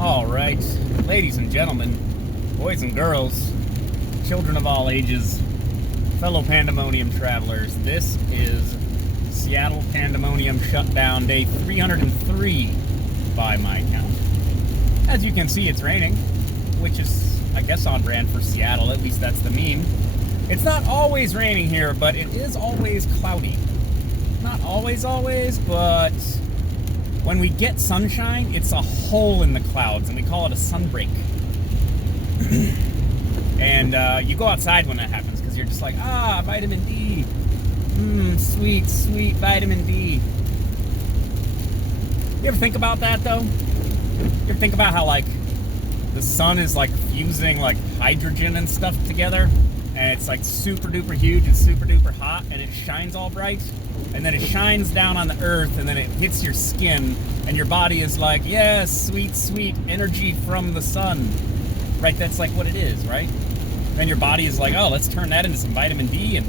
All right, ladies and gentlemen, boys and girls, children of all ages, fellow Pandemonium travelers, this is Seattle Pandemonium Shutdown Day 303 by my count. As you can see, it's raining, which is, I guess, on brand for Seattle. At least that's the meme. It's not always raining here, but it is always cloudy. Not always, but when we get sunshine, it's a hole in the clouds, and we call it a sunbreak. And you go outside when that happens, because you're just like, vitamin D. Sweet, sweet vitamin D. You ever think about that, though? You ever think about how, like, the sun is, like, fusing, like, hydrogen and stuff together? And it's, like, super duper huge and super duper hot, and it shines all bright? And then it shines down on the earth, and then it hits your skin, and your body is like, yes, sweet, sweet energy from the sun. Right, that's like what it is, right? Then your body is like, oh, let's turn that into some vitamin D and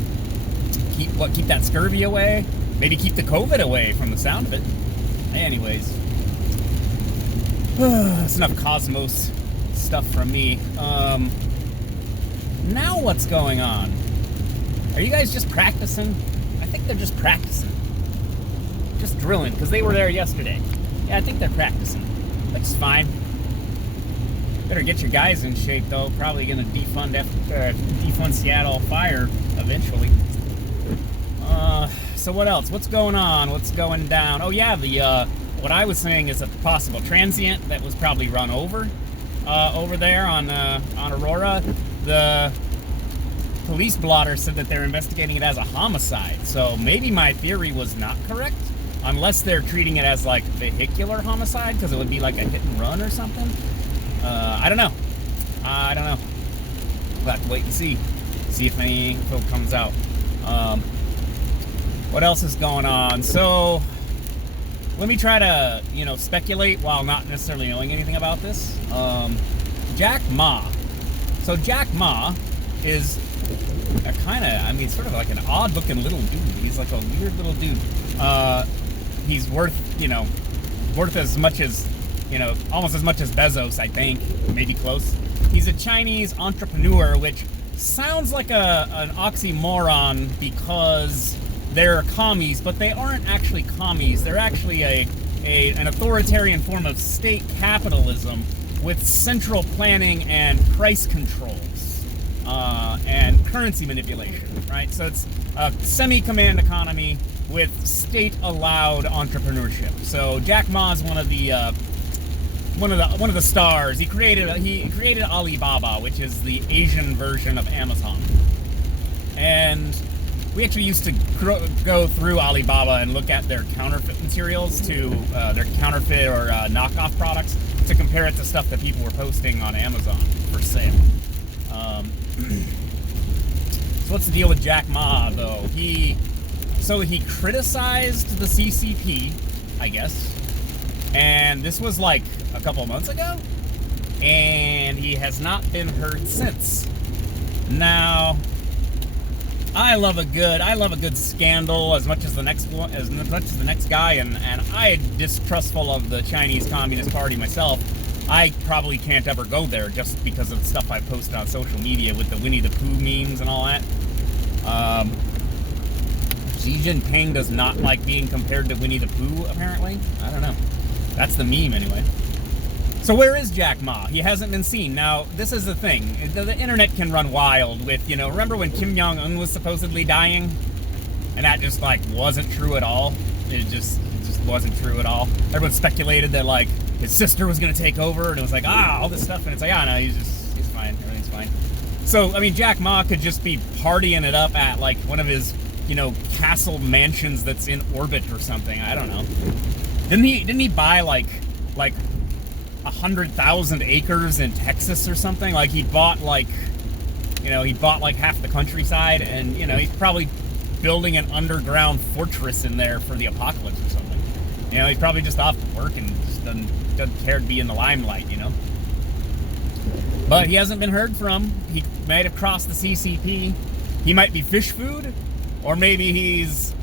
keep that scurvy away. Maybe keep the COVID away from the sound of it. Anyways. That's enough Cosmos stuff from me. Now what's going on? Are you guys just practicing? I think they're just practicing. Just drilling, because they were there yesterday. Yeah, I think they're practicing. That's fine. Better get your guys in shape, though. Probably going to defund Seattle fire eventually. So what else? What's going on? What's going down? Oh yeah, what I was saying is a possible transient that was probably run over there on Aurora. The police blotter said that they're investigating it as a homicide. So maybe my theory was not correct, unless they're treating it as like vehicular homicide, because it would be like a hit and run or something. I don't know. We'll have to wait and see if any info comes out. What else is going on? So let me try to, speculate while not necessarily knowing anything about this. Jack Ma. So Jack Ma is a sort of like an odd-looking little dude. He's like a weird little dude. He's worth as much as, almost as much as Bezos, I think. Maybe close. He's a Chinese entrepreneur, which sounds like an oxymoron because they're commies, but they aren't actually commies. They're actually an authoritarian form of state capitalism with central planning and price controls and currency manipulation, right? So it's a semi-command economy with state-allowed entrepreneurship. So Jack Ma is one of the stars. He created Alibaba, which is the Asian version of Amazon. And we actually used to go through Alibaba and look at their counterfeit materials to their counterfeit or knockoff products to compare it to stuff that people were posting on Amazon for sale. So what's the deal with Jack Ma, though? He criticized the CCP, I guess, and this was like a couple months ago, and he has not been heard since. Now, I love a good scandal as much as the next guy, and I'm distrustful of the Chinese Communist Party myself. I probably can't ever go there just because of the stuff I posted on social media with the Winnie the Pooh memes and all that. Xi Jinping does not like being compared to Winnie the Pooh, apparently. I don't know. That's the meme, anyway. So where is Jack Ma? He hasn't been seen. Now, this is the thing. The internet can run wild with, remember when Kim Jong-un was supposedly dying? And that just, wasn't true at all? It just wasn't true at all. Everyone speculated that, his sister was going to take over, and it was like, all this stuff, and it's like, no, he's fine. Everything's fine. So, Jack Ma could just be partying it up at, one of his, castle mansions that's in orbit or something. I don't know. Didn't he buy, 100,000 acres in Texas or something? He bought half the countryside, and he's probably building an underground fortress in there for the apocalypse or something. He's probably just off work and just doesn't care to be in the limelight, But he hasn't been heard from. He might have crossed the CCP. He might be fish food, or maybe he's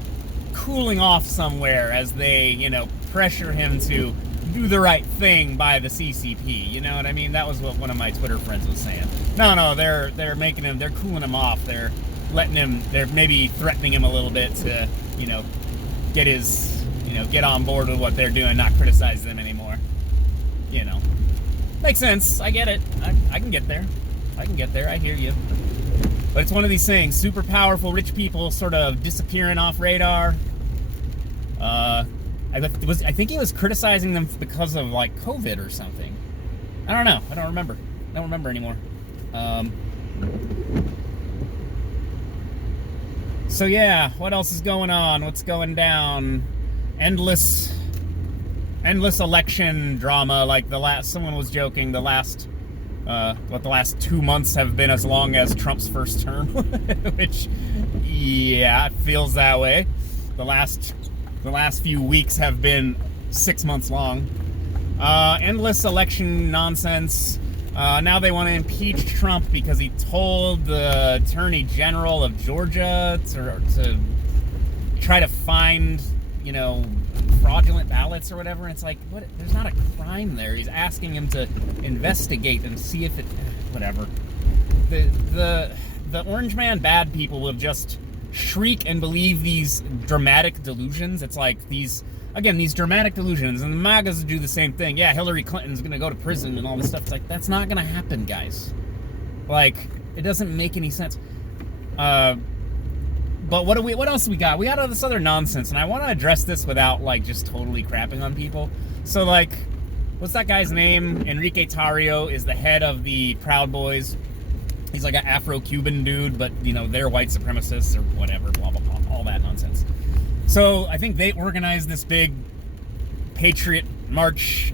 cooling off somewhere as they, pressure him to do the right thing by the CCP. You know what I mean? That was what one of my Twitter friends was saying. No, they're making him, they're cooling him off. They're letting him, they're maybe threatening him a little bit to, get his, get on board with what they're doing, not criticize them anymore. Makes sense. I get it. I can get there. I hear you. But it's one of these things. Super powerful rich people sort of disappearing off radar. I think he was criticizing them because of like COVID or something. I don't know. I don't remember anymore. So yeah, what else is going on? What's going down? Endless election drama. Like someone was joking, the last 2 months have been as long as Trump's first term, which, yeah, it feels that way. The last few weeks have been 6 months long. Endless election nonsense. Now they want to impeach Trump because he told the Attorney General of Georgia to try to find, fraudulent ballots or whatever. And it's like, what? There's not a crime there. He's asking him to investigate and see if it, whatever. The Orange Man bad people will just shriek and believe these dramatic delusions. It's like these dramatic delusions, and the Magas do the same thing. Yeah, Hillary Clinton's gonna go to prison and all this stuff. It's like, that's not gonna happen, guys. Like, it doesn't make any sense. But what else we got? We got all this other nonsense, and I want to address this without, like, just totally crapping on people. So, like, what's that guy's name? Enrique Tarrio is the head of the Proud Boys. He's like an Afro-Cuban dude, but, they're white supremacists or whatever, blah, blah, blah, all that nonsense. So, I think they organized this big Patriot March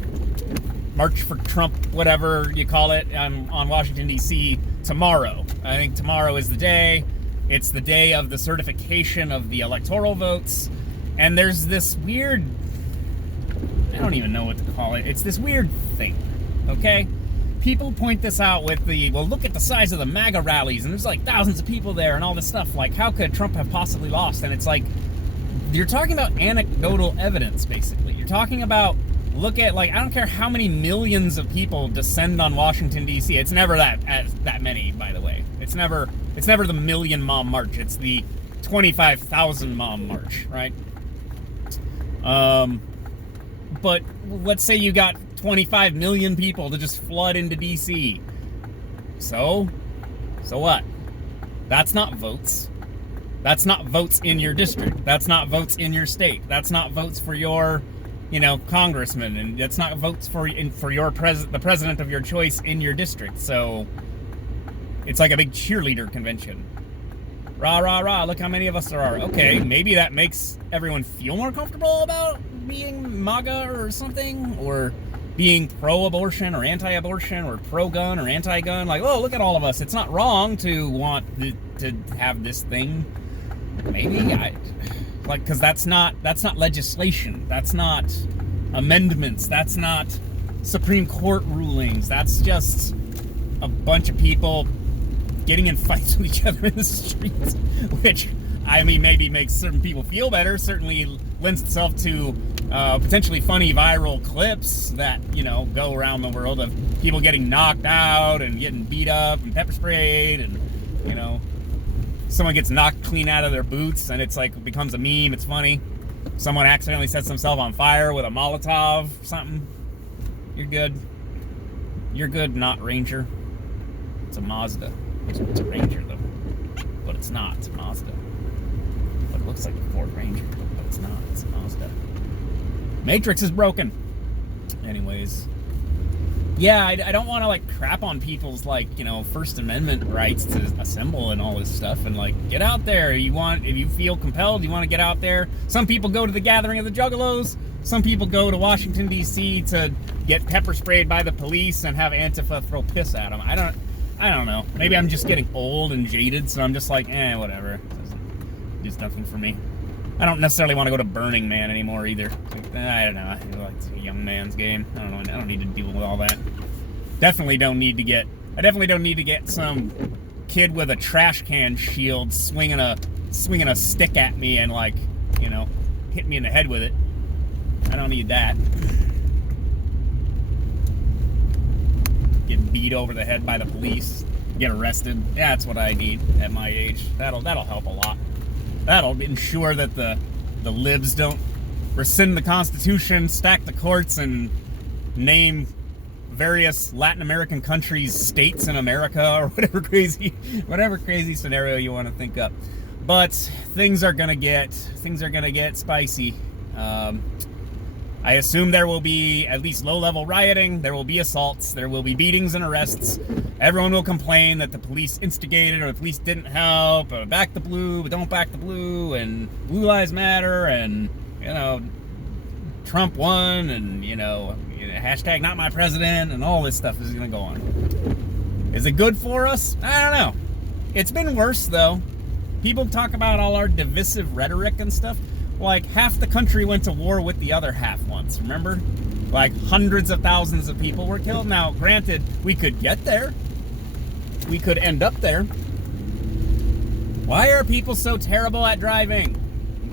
for Trump, whatever you call it, on Washington, D.C. tomorrow. I think tomorrow is the day. It's the day of the certification of the electoral votes. And there's this weird, I don't even know what to call it. It's this weird thing, okay? People point this out with look at the size of the MAGA rallies, and there's like thousands of people there and all this stuff. Like, how could Trump have possibly lost? And it's like, you're talking about anecdotal evidence, basically. You're talking about, look at, like, I don't care how many millions of people descend on Washington, D.C. It's never that many, by the way. It's never the Million Mom March. It's the 25,000 Mom March, right? But let's say you got 25 million people to just flood into D.C. So what? That's not votes. That's not votes in your district. That's not votes in your state. That's not votes for your, congressman, and that's not votes for your the president of your choice in your district. So it's like a big cheerleader convention. Rah, rah, rah, look how many of us there are. Okay, maybe that makes everyone feel more comfortable about being MAGA or something, or being pro-abortion or anti-abortion or pro-gun or anti-gun. Like, oh, look at all of us. It's not wrong to want to have this thing. Maybe, because that's not legislation. That's not amendments. That's not Supreme Court rulings. That's just a bunch of people getting in fights with each other in the streets, which, I mean, maybe makes certain people feel better, certainly lends itself to potentially funny viral clips that, go around the world of people getting knocked out and getting beat up and pepper sprayed, and, someone gets knocked clean out of their boots and it's like, it becomes a meme, it's funny. Someone accidentally sets themselves on fire with a Molotov or something. You're good. You're good, not Ranger. It's a Mazda. It's a Ranger, though. But it's not. It's a Mazda. But it looks like a Ford Ranger, but it's not. It's a Mazda. Matrix is broken. Anyways. Yeah, I don't want to, like, crap on people's, like, First Amendment rights to assemble and all this stuff. And, like, get out there. If you feel compelled, you want to get out there. Some people go to the gathering of the Juggalos. Some people go to Washington, D.C. to get pepper sprayed by the police and have Antifa throw piss at them. I don't know. Maybe I'm just getting old and jaded, so I'm just like, whatever. It does nothing for me. I don't necessarily want to go to Burning Man anymore either. I don't know. I feel like it's a young man's game. I don't know. I don't need to deal with all that. I definitely don't need to get some kid with a trash can shield swinging a stick at me and, like, hit me in the head with it. I don't need that. beat over the head by the police, get arrested. That's what I need at my age. That'll help a lot. That'll ensure that the libs don't rescind the Constitution, stack the courts, and name various Latin American countries states in America, or whatever crazy scenario you want to think up. But things are gonna get spicy. I assume there will be at least low-level rioting, there will be assaults, there will be beatings and arrests. Everyone will complain that the police instigated or the police didn't help, or back the blue, but don't back the blue, and Blue Lives Matter, and, Trump won, and, hashtag not my president, and all this stuff is going to go on. Is it good for us? I don't know. It's been worse, though. People talk about all our divisive rhetoric and stuff. Like, half the country went to war with the other half once, remember? Like, hundreds of thousands of people were killed. Now, granted, we could get there. We could end up there. Why are people so terrible at driving?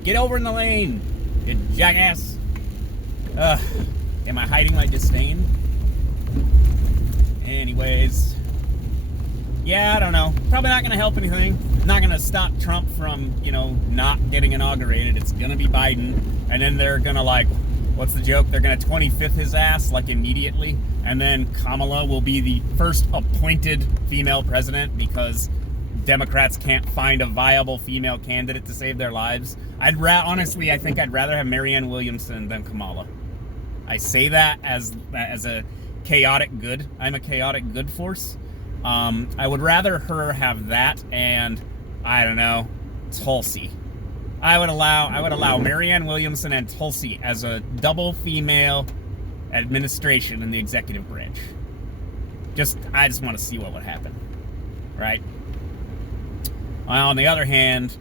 Get over in the lane, you jackass. Am I hiding my disdain? Anyways. Yeah, I don't know. Probably not going to help anything. Not going to stop Trump from, not getting inaugurated. It's going to be Biden. And then they're going to, what's the joke? They're going to 25th his ass, immediately. And then Kamala will be the first appointed female president because Democrats can't find a viable female candidate to save their lives. Honestly, I think I'd rather have Marianne Williamson than Kamala. I say that as a chaotic good. I'm a chaotic good force. I would rather her have that and, I don't know, Tulsi. I would allow Marianne Williamson and Tulsi as a double female administration in the executive branch. I just want to see what would happen, right? On the other hand,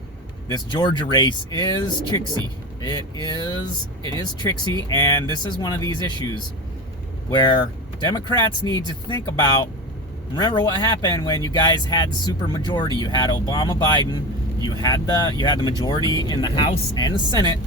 this Georgia race is tricksy. It is tricksy, and this is one of these issues where Democrats need to think about. Remember what happened when you guys had the super majority. You had Obama, Biden. You had the majority in the House and the Senate,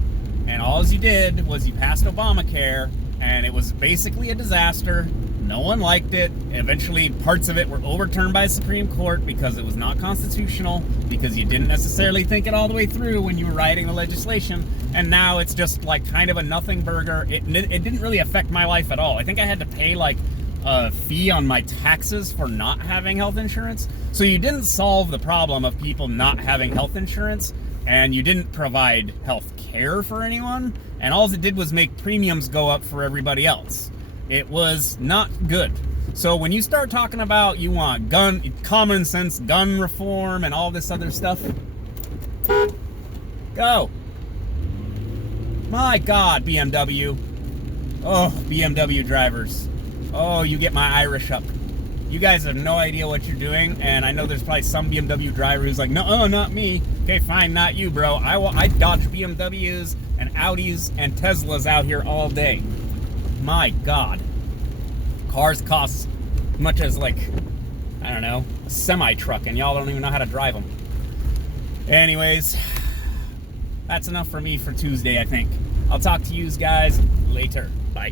and all you did was you passed Obamacare, and it was basically a disaster. No one liked it. Eventually, parts of it were overturned by the Supreme Court because it was not constitutional, because you didn't necessarily think it all the way through when you were writing the legislation. And now it's just kind of a nothing burger. It didn't really affect my life at all. I think I had to pay a fee on my taxes for not having health insurance. So you didn't solve the problem of people not having health insurance, and you didn't provide health care for anyone, and all it did was make premiums go up for everybody else. It was not good. So when you start talking about you want common sense gun reform and all this other stuff, go. My God, BMW. Oh, BMW drivers. Oh, you get my Irish up. You guys have no idea what you're doing, and I know there's probably some BMW driver who's like, no, not me. Okay, fine, not you, bro. I dodge BMWs and Audis and Teslas out here all day. My God. Cars cost as much as, I don't know, a semi-truck, and y'all don't even know how to drive them. Anyways, that's enough for me for Tuesday, I think. I'll talk to you guys later. Bye.